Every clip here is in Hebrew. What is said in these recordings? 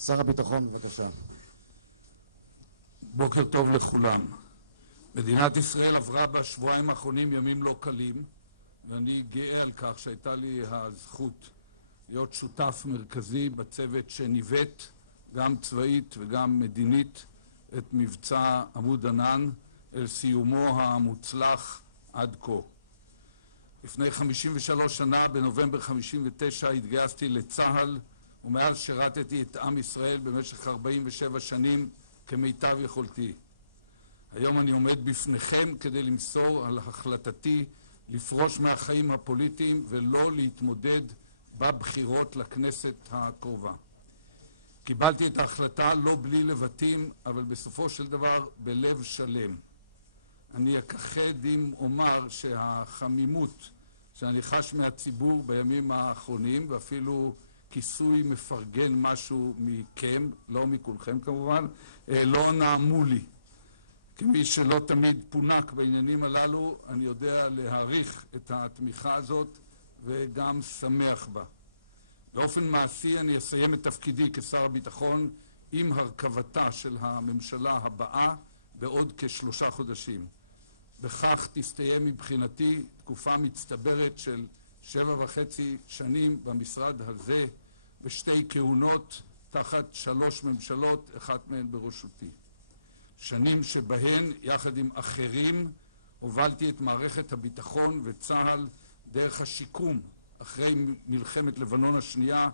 שר הביטחון, בבקשה. בוקר טוב לכולם. מדינת ישראל עברה בשבועיים האחרונים ימים לא קלים, ואני גאה על כך שהייתה לי הזכות להיות שותף מרכזי בצוות שניווט, גם צבאית וגם מדינית, את מבצע עמוד ענן אל סיומו המוצלח עד כה. לפני 53 שנה, בנובמבר 59, התגייסתי לצה"ל, ומאז שירתתי את עם ישראל במשך 47 שנים כמיטב יכולתי. היום אני עומד בפניכם כדי למסור על החלטתי לפרוש מהחיים הפוליטיים ולא להתמודד בבחירות לכנסת הקרובה. קיבלתי את ההחלטה לא בלי לבטים, אבל בסופו של דבר בלב שלם. אני אכחד אם אומר שהחמימות שאני חש מהציבור בימים האחרונים, ואפילו כיסוי מפרגן משהו מכם, לא מכולכם כמובן, לא נעמו לי. כמי שלא תמיד פונק בעניינים הללו, אני יודע להעריך את התמיכה הזאת וגם שמח בה. באופן מעשי אני אסיים את תפקידי כשר הביטחון עם הרכבתה של הממשלה הבאה בעוד כ3 חודשים. בכך תסתיים מבחינתי תקופה מצטברת של 7.5 שנים במשרד הזה, בשתי כהונות תחת 3 ממשלות, אחת מהן בראשותי. שנים שבהן, יחד עם אחרים, הובלתי את מערכת הביטחון וצה"ל דרך השיקום אחרי מלחמת לבנון השנייה,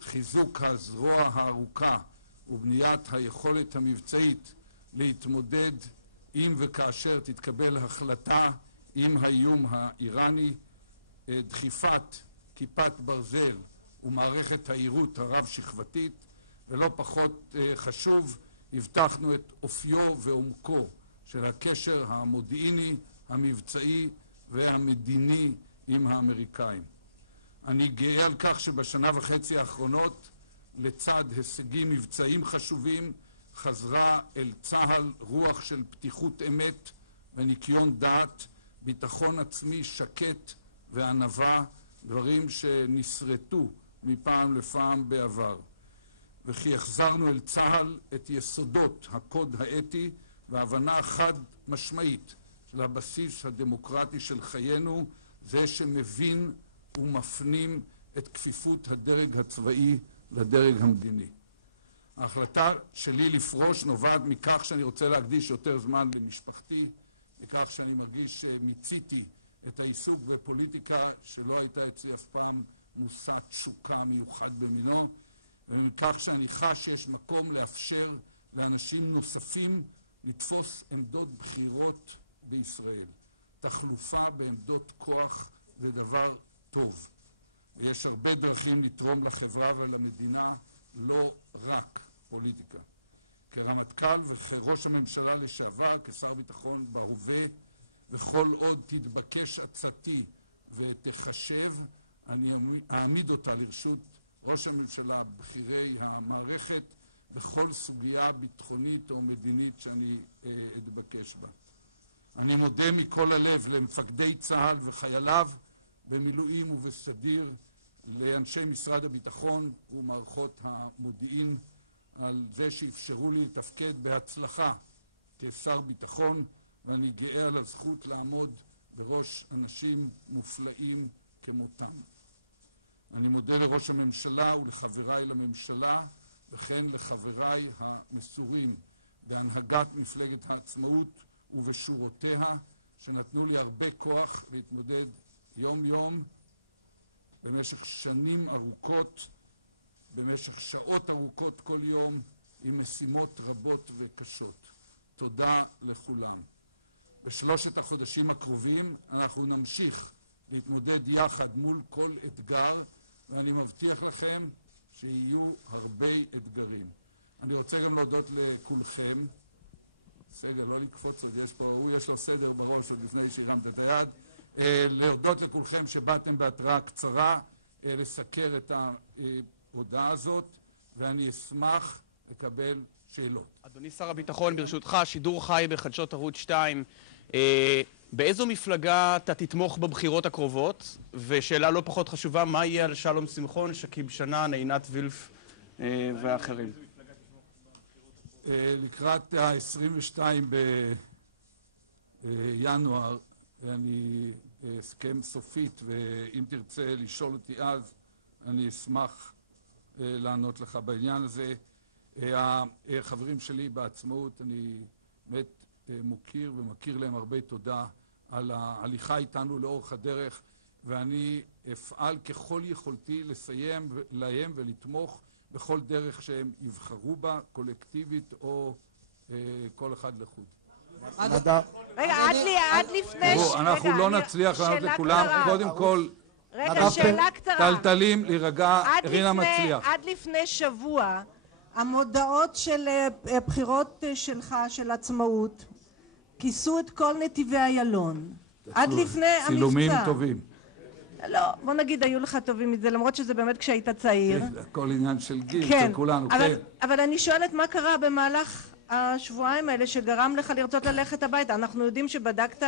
חיזוק הזרוע הארוכה ובניית היכולת המבצעית להתמודד אם וכאשר תתקבל החלטה עם האיום האיראני, דחיפת כיפת ברזל ומערכת העירות הרב-שכבתית, ולא פחות חשוב, הבטחנו את אופיו ועומקו של הקשר המודיעיני, המבצעי והמדיני עם האמריקאים. אני גאה על כך שבשנה וחצי לצד הישגים מבצעיים חשובים, חזרה אל צה"ל רוח של פתיחות אמת וניקיון דעת, ביטחון עצמי שקט וענווה, דברים שנסרטו מפעם לפעם בעבר. וכי החזרנו אל צה"ל את יסודות הקוד האתי והבנה חד משמעית של הבסיס הדמוקרטי של חיינו, זה שמבין ומפנים את כפיפות הדרג הצבאי לדרג המדיני. ההחלטה שלי לפרוש נובעת מכך שאני רוצה להקדיש יותר זמן למשפחתי, מכך שאני מרגיש שמיציתי את העיסוק בפוליטיקה שלא הייתה אצלי אף פעם מושא תשוקה מיוחד במינו, ומכך שאני חש שיש מקום לאפשר לאנשים נוספים לתפוס עמדות בחירות בישראל. תחלופה בעמדות כוח זה דבר טוב, ויש הרבה דרכים לתרום לחברה ולמדינה, לא רק פוליטיקה. כרמטכ"ל וכראש הממשלה לשעבר, כשר ביטחון בהווה, וכל עוד תתבקש עצתי ותחשב, אני אעמיד אותה לרשות ראש הממשלה, בכירי המערכת, בכל סוגיה ביטחונית או מדינית שאני אתבקש בה. אני מודה מכל הלב למפקדי צה"ל וחייליו במילואים ובסדיר, לאנשי משרד הביטחון ומערכות המודיעין, על זה שאפשרו לי לתפקד בהצלחה כשר ביטחון, ואני גאה על הזכות לעמוד בראש אנשים מופלאים כמותם. אני מודה לראש הממשלה ולחבריי לממשלה, וכן לחבריי המסורים בהנהגת מפלגת העצמאות ובשורותיה, שנתנו לי הרבה כוח להתמודד יום יום במשך שנים ארוכות, במשך שעות ארוכות כל יום, עם משימות רבות וקשות. תודה לכולם. ב3 החודשים הקרובים אנחנו נמשיך להתמודד יחד מול כל אתגר, ואני מבטיח לכם שיהיו הרבה אתגרים. אני רוצה גם להודות לכולכם. סגל, לא לקפוץ עוד, יש לו סדר בראש עוד לפני שהרמת את היד. להודות לכולכם שבאתם בהתראה קצרה לסקר את ההודעה הזאת, ואני אשמח לקבל שאלות. אדוני שר הביטחון, ברשותך, שידור חי בחדשות ערוץ 2. באיזו מפלגה אתה תתמוך בבחירות הקרובות? ושאלה לא פחות חשובה, מה יהיה על שלום שמחון, שכיב שנאן, עינת וילף ואחרים. לקראת ה-22 בינואר אני אסכם סופית, ואם תרצה לשאול אותי אז אני אשמח לענות לך בעניין הזה. החברים שלי בעצמאות, אני באמת מוקיר ומכיר להם הרבה תודה על ההליכה איתנו לאורך הדרך, ואני אפעל ככל יכולתי לסיים להם ולתמוך בכל דרך שהם יבחרו בה, קולקטיבית או כל אחד לחוד. רגע, עד לפני, רגע, שאלה קצרה. רגע, שאלה קצרה. עד לפני שבוע, המודעות של הבחירות שלך, של עצמאות, כיסו את כל נתיבי איילון. עד לפני המבצע. צילומים טובים. לא, בוא נגיד, היו לך טובים מזה, למרות שזה באמת כשהיית צעיר. כן, אבל אני שואלת מה קרה במהלך השבועיים האלה שגרם לך לרצות ללכת הביתה. אנחנו יודעים שבדקת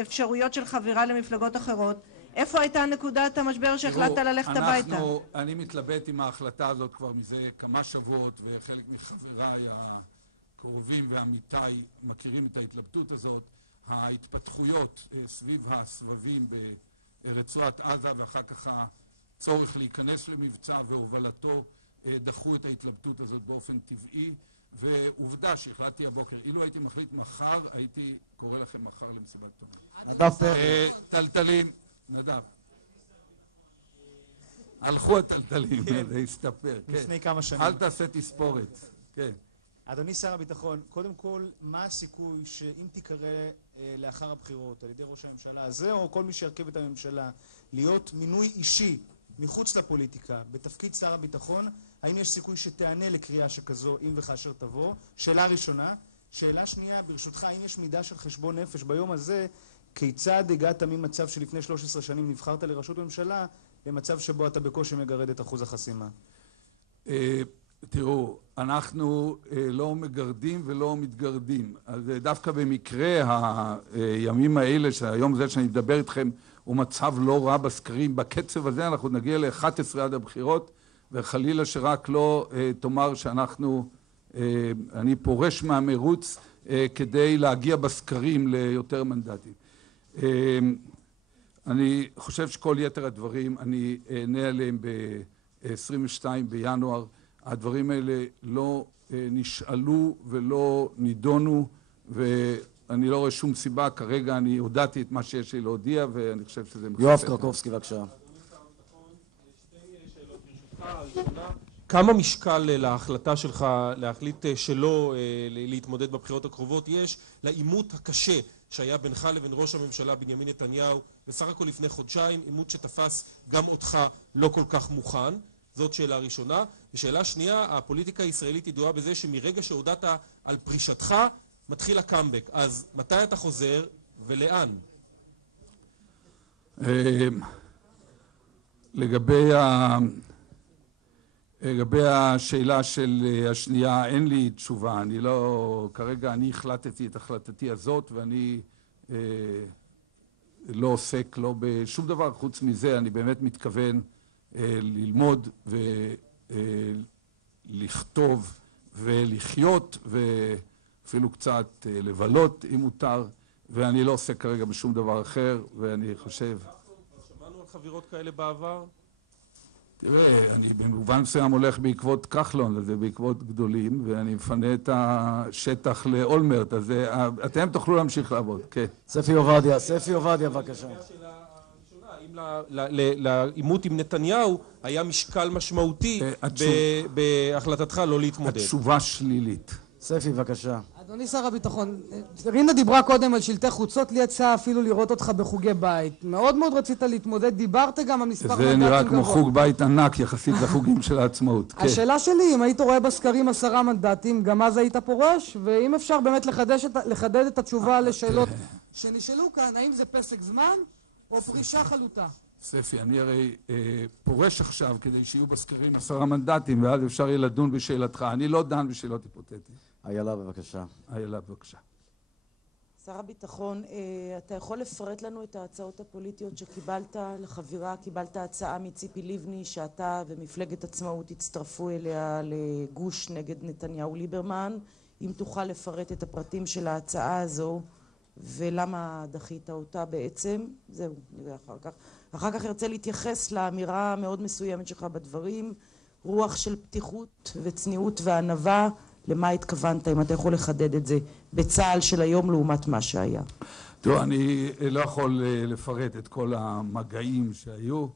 אפשרויות של חבירה למפלגות אחרות. איפה הייתה נקודת המשבר שהחלטת ללכת הביתה? אני מתלבט עם ההחלטה הזאת כבר מזה כמה שבועות, וחלק מחבריי הקרובים ועמיתיי מכירים את ההתלבטות הזאת. ההתפתחויות סביב הסבבים ברצועת עזה ואחר כך הצורך להיכנס למבצע והובלתו דחו את ההתלבטות הזאת באופן טבעי, ועובדה שהחלטתי הבוקר, אילו הייתי מחליט מחר, הייתי קורא לכם מחר למסיבת עיתונאים. טלטלים, נדב. הלכו הטלטלים, זה הסתפר. לפני כמה שנים. אל תעשה תספורת. כן. אדוני שר הביטחון, קודם כל, מה הסיכוי שאם תיקרא לאחר הבחירות על ידי ראש הממשלה הזה, או כל מי שירכב את הממשלה, להיות מינוי אישי מחוץ לפוליטיקה בתפקיד שר הביטחון, האם יש סיכוי שתענה לקריאה שכזו אם וכאשר תבוא? שאלה ראשונה. שאלה שנייה, ברשותך, האם יש מידה של חשבון נפש ביום הזה, כיצד הגעת ממצב שלפני 13 שנים נבחרת לראשות ממשלה, למצב שבו אתה בקושי מגרד את אחוז החסימה? תראו, אנחנו לא מגרדים ולא מתגרדים. אז דווקא במקרה הימים האלה, שהיום זה שאני מדבר איתכם, הוא מצב לא רע בסקרים. בקצב הזה אנחנו נגיע ל-11 עד הבחירות, וחלילה שרק לא תאמר שאנחנו, אני פורש מהמרוץ כדי להגיע בסקרים ליותר מנדטים. אני חושב שכל יתר הדברים אני אענה עליהם ב-22 בינואר. הדברים האלה לא נשאלו ולא נידונו, ואני לא רואה שום סיבה. כרגע אני הודעתי את מה שיש לי להודיע, ואני חושב שזה מספיק. יואב טרטובסקי, בבקשה. כמה משקל להחלטה שלך להחליט שלא להתמודד בבחירות הקרובות יש לעימות הקשה שהיה בינך לבין ראש הממשלה בנימין נתניהו בסך הכל לפני חודשיים, עימות שתפס גם אותך לא כל כך מוכן? זאת שאלה ראשונה. ושאלה שנייה, הפוליטיקה הישראלית ידועה בזה שמרגע שהודעת על פרישתך מתחיל הקאמבק. אז מתי אתה חוזר ולאן? לגבי השאלה של השנייה, אין לי תשובה. כרגע אני החלטתי את החלטתי הזאת, ואני לא עוסק לא בשום דבר חוץ מזה. אני באמת מתכוון ללמוד ולכתוב ולחיות ואפילו קצת לבלות אם מותר, ואני לא עוסק כרגע בשום דבר אחר. ואני חושב... שמענו על חבירות כאלה בעבר? תראה, אני במובן מסוים הולך בעקבות כחלון, זה בעקבות גדולים, ואני מפנה את השטח לאולמרט, אז אתם תוכלו להמשיך לעבוד, כן. ספי עובדיה, בבקשה. לעימות עם נתניהו היה משקל משמעותי בהחלטתך לא להתמודד. התשובה שלילית. ספי, בבקשה. אדוני שר הביטחון, רינה דיברה קודם על שלטי חוצות, לי יצא אפילו לראות אותך בחוגי בית. מאוד מאוד רצית להתמודד, דיברת גם על מספר... זה נראה כמו חוג בית ענק יחסית לחוגים של העצמאות. השאלה שלי, אם היית רואה בסקרים 10 מנדטים, גם אז היית פורש? ואם אפשר באמת לחדד את התשובה לשאלות שנשאלו כאן, האם זה פסק זמן או פרישה חלוטה? ספי, אני הרי פורש עכשיו כדי שיהיו בסקרים 10 מנדטים, ואז אפשר יהיה לדון בשאלתך. אני לא דן בשאלות היפותטיות. איילה, בבקשה. איילה, בבקשה. שר הביטחון, אתה יכול לפרט לנו את ההצעות הפוליטיות שקיבלת לחבירה? קיבלת הצעה מציפי לבני שאתה ומפלגת עצמאות הצטרפו אליה לגוש נגד נתניהו ליברמן. אם תוכל לפרט את הפרטים של ההצעה הזו ולמה דחית אותה בעצם, זהו, נראה אחר כך. אחר כך ארצה להתייחס לאמירה המאוד מסוימת שלך בדברים, רוח של פתיחות וצניעות וענווה. למה התכוונת, אם אתה יכול לחדד את זה, בצה"ל של היום לעומת מה שהיה? תראו, אני לא יכול לפרט את כל המגעים שהיו.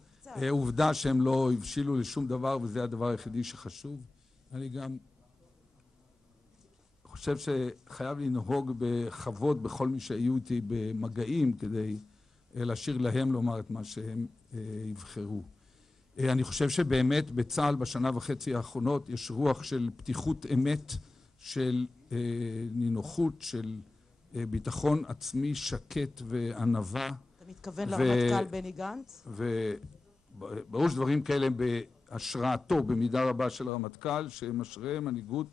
עובדה שהם לא הבשילו לשום דבר, וזה הדבר היחידי שחשוב. אני גם חושב שחייב לנהוג בכבוד בכל מי שהיו איתי במגעים, כדי להשאיר להם לומר את מה שהם יבחרו. אני חושב שבאמת בצה"ל בשנה וחצי האחרונות יש רוח של פתיחות אמת, של נינוחות, של ביטחון עצמי שקט וענווה. אתה מתכוון לרמטכ"ל בני גנץ? וברור שדברים כאלה הם בהשראתו במידה רבה של הרמטכ"ל, שמשרה מנהיגות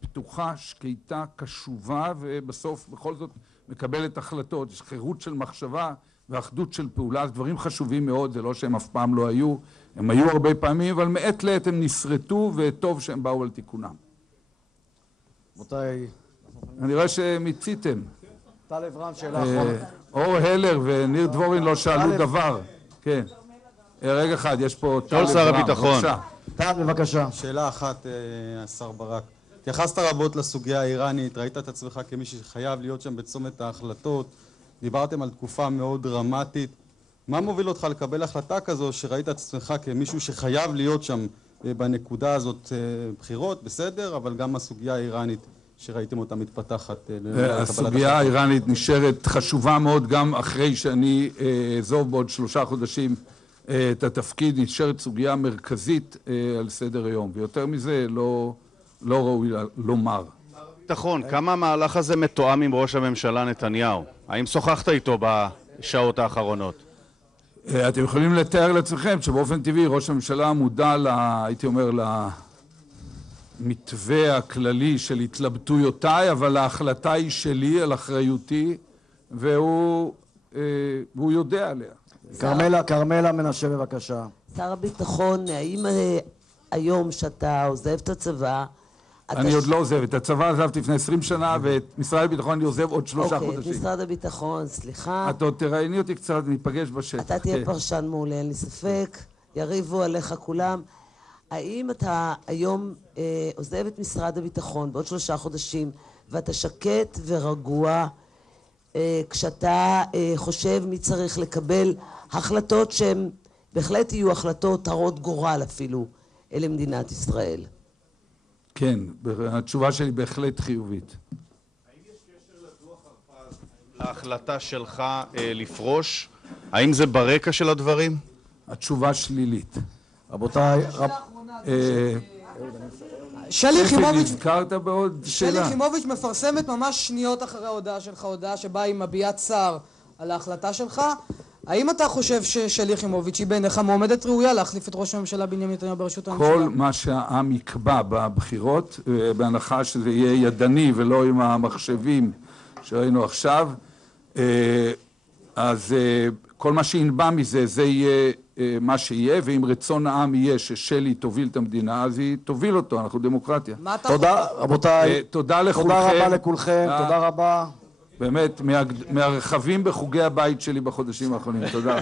פתוחה, שקטה, קשובה, ובסוף בכל זאת מקבלת החלטות. יש חירות של מחשבה ואחדות של פעולה, אז דברים חשובים מאוד, זה לא שהם אף פעם לא היו, הם היו הרבה פעמים, אבל מעת לעת הם נסרטו, וטוב שהם באו על תיקונם. רבותיי, אני רואה שמיציתם. טל אברהם, שאלה אחרונה. אור הלר וניר דבורין לא שאלו דבר. כן. רגע אחד, יש פה טל שר אברהם, הביטחון. בבקשה. טל, בבקשה. שאלה אחת, השר ברק. התייחסת רבות לסוגיה האיראנית, ראית את עצמך כמי שחייב להיות שם בצומת ההחלטות, דיברתם על תקופה מאוד דרמטית. מה מוביל אותך לקבל החלטה כזו שראית את עצמך כמישהו שחייב להיות שם בנקודה הזאת? בחירות, בסדר, אבל גם הסוגיה האיראנית שראיתם אותה מתפתחת. הסוגיה האיראנית נשארת חשובה מאוד גם אחרי שאני אעזוב בעוד 3 חודשים את התפקיד, נשארת סוגיה מרכזית על סדר היום, ויותר מזה לא ראוי לומר. ביטחון, כמה המהלך הזה מתואם עם ראש הממשלה נתניהו? האם שוחחת איתו בשעות האחרונות? אתם יכולים לתאר לעצמכם שבאופן טבעי ראש הממשלה מודע, הייתי אומר, למתווה הכללי של התלבטויותיי, אבל ההחלטה היא שלי, על אחריותי, והוא יודע עליה. כרמלה מנשה, בבקשה. שר הביטחון, האם היום שאתה עוזב את הצבא, אני עוד לא עוזב. את הצבא עזבתי לפני 20 שנה, ואת משרד הביטחון אני עוזב עוד 3 חודשים. אוקיי, משרד הביטחון, סליחה. את עוד תראייני אותי קצת, ניפגש בשטח. אתה תהיה פרשן מעולה, אין לי ספק. יריבו עליך כולם. האם אתה היום עוזב את משרד הביטחון בעוד 3 חודשים, ואתה שקט ורגוע, כשאתה חושב מי צריך לקבל החלטות שהן בהחלט יהיו החלטות הרות גורל אפילו למדינת ישראל? כן, התשובה שלי בהחלט חיובית. האם יש קשר לדוח הרפז להחלטה שלך לפרוש? האם זה ברקע של הדברים? התשובה שלילית. רבותיי, שלי יחימוביץ' נזכרת בעוד שאלה. שלי יחימוביץ' מפרסמת ממש שניות אחרי ההודעה שלך, הודעה שבה היא מביעה צער על ההחלטה שלך. האם אתה חושב ששלי יחימוביץ' היא בעיניך מועמדת ראויה להחליף את ראש הממשלה בנימין נתניהו בראשות הממשלה? כל מה שהעם יקבע בבחירות, בהנחה שזה יהיה ידני ולא עם המחשבים שראינו עכשיו, אז כל מה שינבע מזה, זה יהיה מה שיהיה, ואם רצון העם יהיה ששלי תוביל את המדינה, אז היא תוביל אותו, אנחנו דמוקרטיה. תודה, רבותיי. תודה לכולכם. תודה רבה לכולכם, תודה רבה. באמת, מהרחבים בחוגי הבית שלי בחודשים האחרונים. תודה.